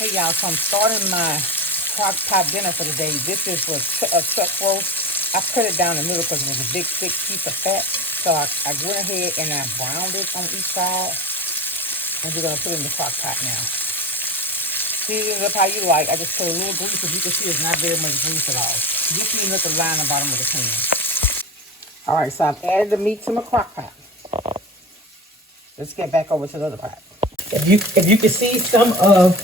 Hey y'all, so I'm starting my crock pot dinner for the day. This is for a chuck roast. I cut it down the middle because it was a big, thick piece of fat. So I went ahead and I browned it on each side. And we're going to put it in the crock pot now. Season it up how you like. I just put a little grease. As you can see, it's not very much grease at all. Just need to look a line on the bottom of the pan. Alright, so I've added the meat to my crock pot. Let's get back over to the other pot. If you can see some of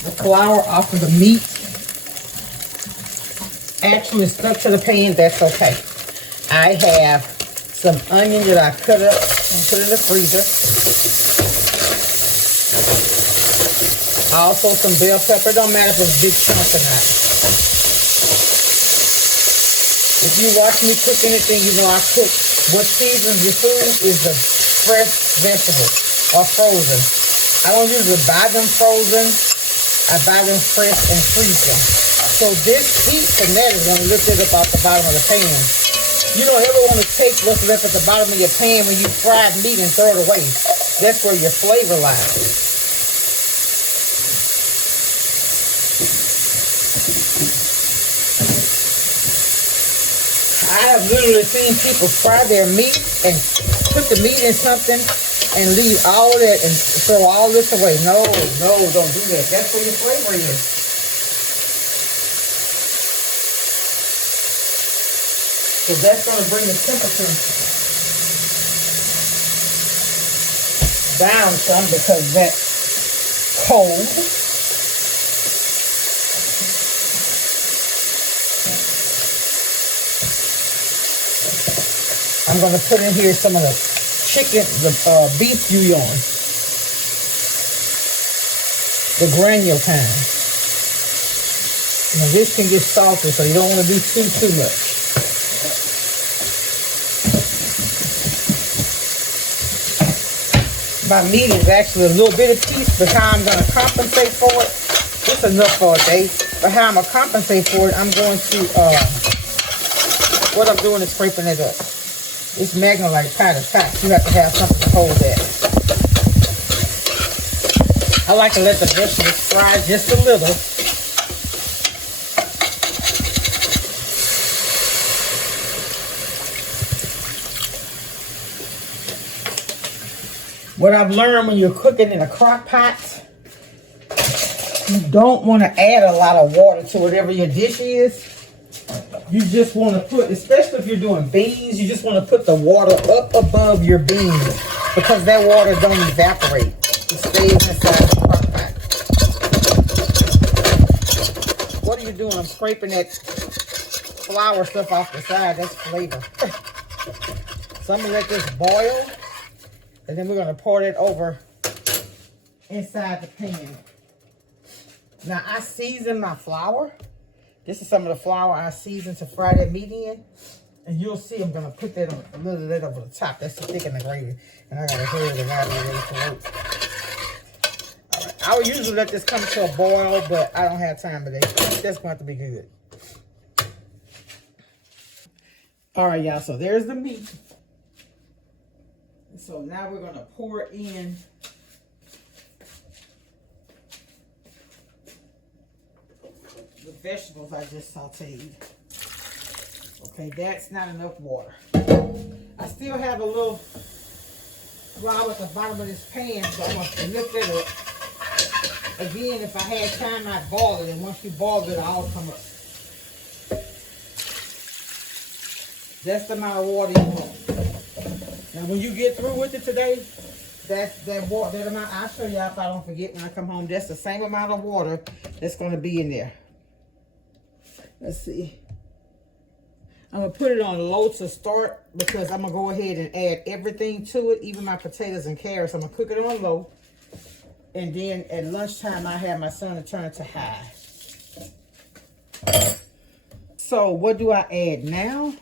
the flour off of the meat actually stuck to the pan, that's okay. I have some onion that I cut up and put in the freezer. Also some bell pepper. Don't matter if it's big chunks or not. If you watch me cook anything, you know I cook. What seasons your food is the fresh vegetables or frozen. I don't usually buy them frozen. I buy them fresh and freeze them. So this heat from that is going to lift it up off the bottom of the pan. You don't ever want to take what's left at the bottom of your pan when you fried meat and throw it away. That's where your flavor lies. I have literally seen people fry their meat and put the meat in something and leave all of that and throw all this away. No, don't do that. That's where your flavor is. So that's going to bring the temperature down some because that's cold. I'm going to put in here some of the chicken, the beef bouillon, the granule kind. Now this can get salty, so you don't want to do too much. My meat is actually a little bit of piece, but how I'm going to compensate for it, it's enough for a day. But how I'm going to compensate for it, I'm going to, what I'm doing is scraping it up. It's magnet like powder tots. You have to have something to hold that. I like to let the vegetables fry just a little. What I've learned when you're cooking in a crock pot, you don't want to add a lot of water to whatever your dish is. You just want to put, especially if you're doing beans, you just want to put the water up above your beans because that water don't evaporate. It stays inside the crock pot. What are you doing? I'm scraping that flour stuff off the side. That's flavor. So I'm going to let this boil, and then we're going to pour it over inside the pan. Now, I season my flour. This is some of the flour I seasoned to fry that meat in. And you'll see I'm going to put that on a little bit over the top. That's to thicken the gravy. And I got to hurry it around ready for work. Alright, I would usually let this come to a boil, but I don't have time today. That's going to have to be good. Alright, y'all. So there's the meat. So now we're going to pour in the vegetables I just sauteed. Okay, that's not enough water. I still have a little flour at the bottom of this pan, so I'm going to lift it up. Again, if I had time, I'd boil it, and once you boil it, it'll all come up. That's the amount of water you want. Now, when you get through with it today, that amount, I'll show y'all if I don't forget when I come home. That's the same amount of water that's going to be in there. Let's see. I'm going to put it on low to start because I'm going to go ahead and add everything to it, even my potatoes and carrots. I'm going to cook it on low. And then at lunchtime, I have my son to turn it to high. So what do I add now?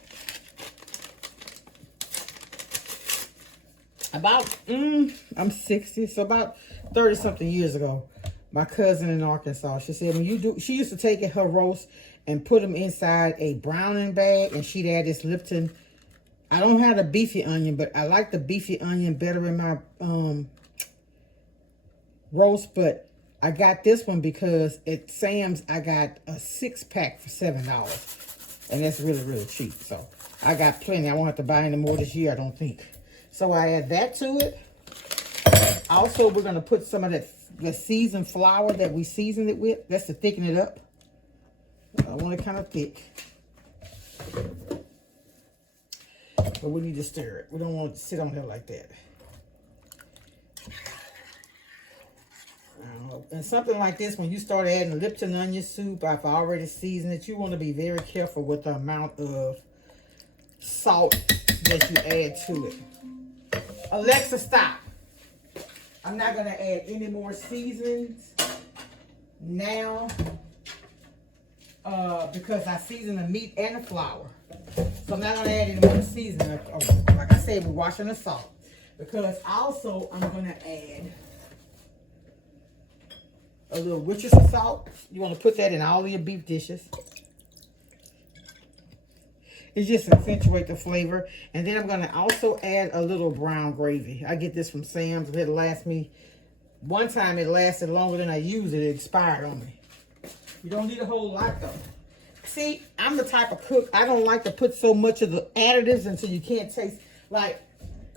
About, I'm 60, so about 30-something years ago, my cousin in Arkansas, she said, she used to take her roast and put them inside a browning bag, and she'd add this Lipton. I don't have the beefy onion, but I like the beefy onion better in my roast, but I got this one because at Sam's I got a 6-pack for $7. And that's really, really cheap. So I got plenty. I won't have to buy any more this year, I don't think. So I add that to it. Also, we're going to put some of the seasoned flour that we seasoned it with. That's to thicken it up. I want it kind of thick. But we need to stir it. We don't want it to sit on here like that. And something like this, when you start adding Lipton onion soup, I've already seasoned it. You want to be very careful with the amount of salt that you add to it. Alexa, stop. I'm not going to add any more seasonings now because I seasoned the meat and the flour. So I'm not going to add any more seasoning. Like I said, we're washing the salt. Because also I'm going to add a little Richardson salt. You want to put that in all of your beef dishes. It just accentuates the flavor. And then I'm going to also add a little brown gravy. I get this from Sam's. It'll last me. One time it lasted longer than I used it. It expired on me. You don't need a whole lot though. See, I'm the type of cook, I don't like to put so much of the additives until you can't taste. Like,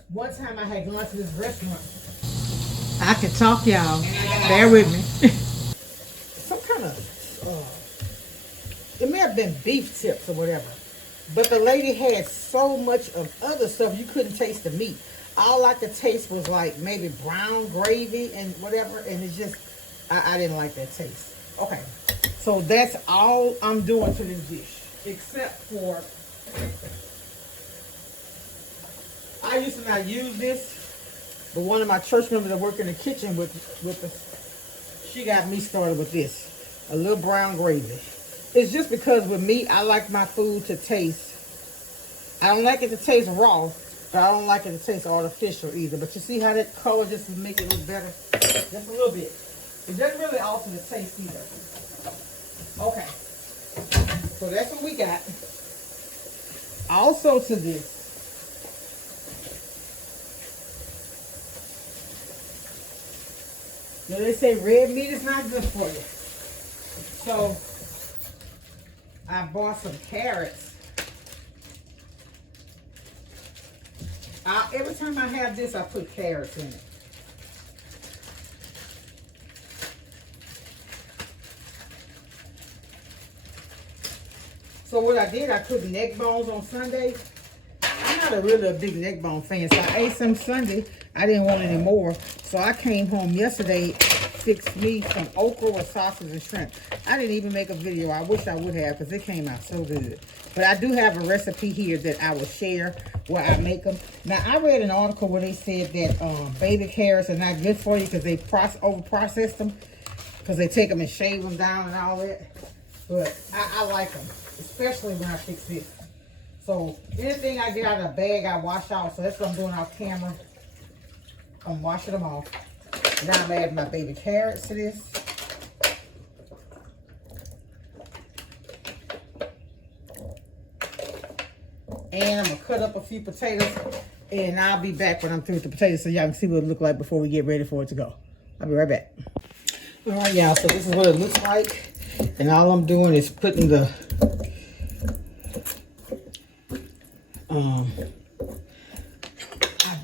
one time I had gone to this restaurant. I can talk, y'all. Bear with me. Some kind of, it may have been beef tips or whatever. But the lady had so much of other stuff, you couldn't taste the meat. All I could taste was like maybe brown gravy and whatever. And it's just, I didn't like that taste. Okay. So that's all I'm doing to this dish. Except for, I used to not use this. But one of my church members that work in the kitchen with us, she got me started with this. A little brown gravy. It's just because with me, I like my food to taste. I don't like it to taste raw, but I don't like it to taste artificial either. But you see how that color just makes it look better? Just a little bit. It doesn't really alter the taste either. Okay. So that's what we got. Also to this, now they say red meat is not good for you. So I bought some carrots. Every time I have this, I put carrots in it. So what I did, I cooked neck bones on Sunday. I'm not really a big neck bone fan, so I ate some Sunday. I didn't want any more. So I came home yesterday, fixed me some okra with sausage and shrimp. I didn't even make a video. I wish I would have because it came out so good. But I do have a recipe here that I will share where I make them. Now, I read an article where they said that baby carrots are not good for you because they over-process them. Because they take them and shave them down and all that. But I like them, especially when I fix this. So anything I get out of a bag, I wash out. So that's what I'm doing off camera. I'm washing them off. Now I'm adding my baby carrots to this. And I'm going to cut up a few potatoes. And I'll be back when I'm through with the potatoes so y'all can see what it looks like before we get ready for it to go. I'll be right back. All right, y'all. So this is what it looks like. And all I'm doing is putting the I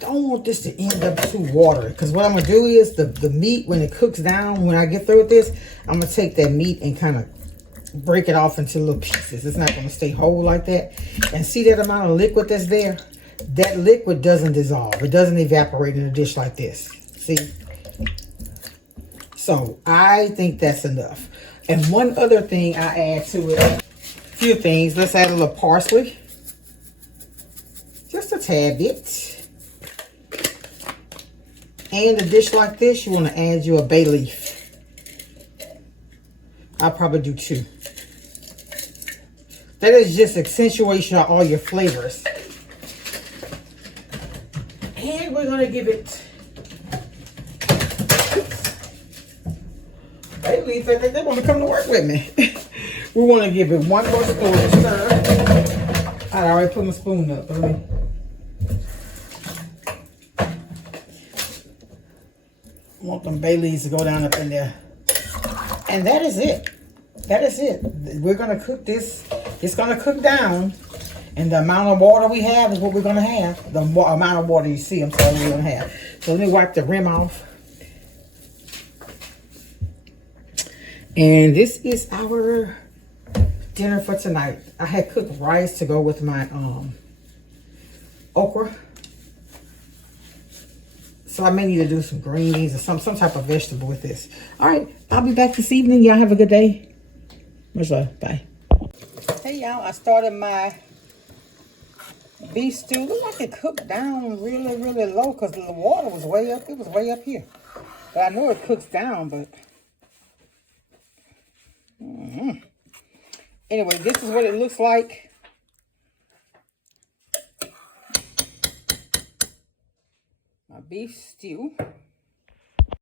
don't want this to end up too watery, because what I'm gonna do is the meat, when it cooks down, when I get through with this, I'm gonna take that meat and kind of break it off into little pieces. It's not gonna stay whole like that. And see that amount of liquid that's there? That liquid doesn't dissolve. It doesn't evaporate in a dish like this. See? So I think that's enough. And one other thing I add to it, a few things. Let's add a little parsley. Just a tad bit. And a dish like this, you want to add you a bay leaf. I'll probably do 2. That is just accentuation of all your flavors. And we're going to give it, bay leaf, I think they want to come to work with me. We want to give it 1 more spoon of stir. I already put my spoon up. I want them bay leaves to go down up in there. And that is it. That is it. We're going to cook this. It's going to cook down. And the amount of water we have is what we're going to have. The amount of water you see, I'm sorry, we're going to have. So let me wipe the rim off. And this is our dinner for tonight. I had cooked rice to go with my okra. So I may need to do some greens or some type of vegetable with this. All right, I'll be back this evening. Y'all have a good day. Much love. Bye. Hey, y'all. I started my beef stew. Look like it cooked down really, really low because the water was way up. It was way up here. But I know it cooks down, but... Anyway, this is what it looks like. My beef stew.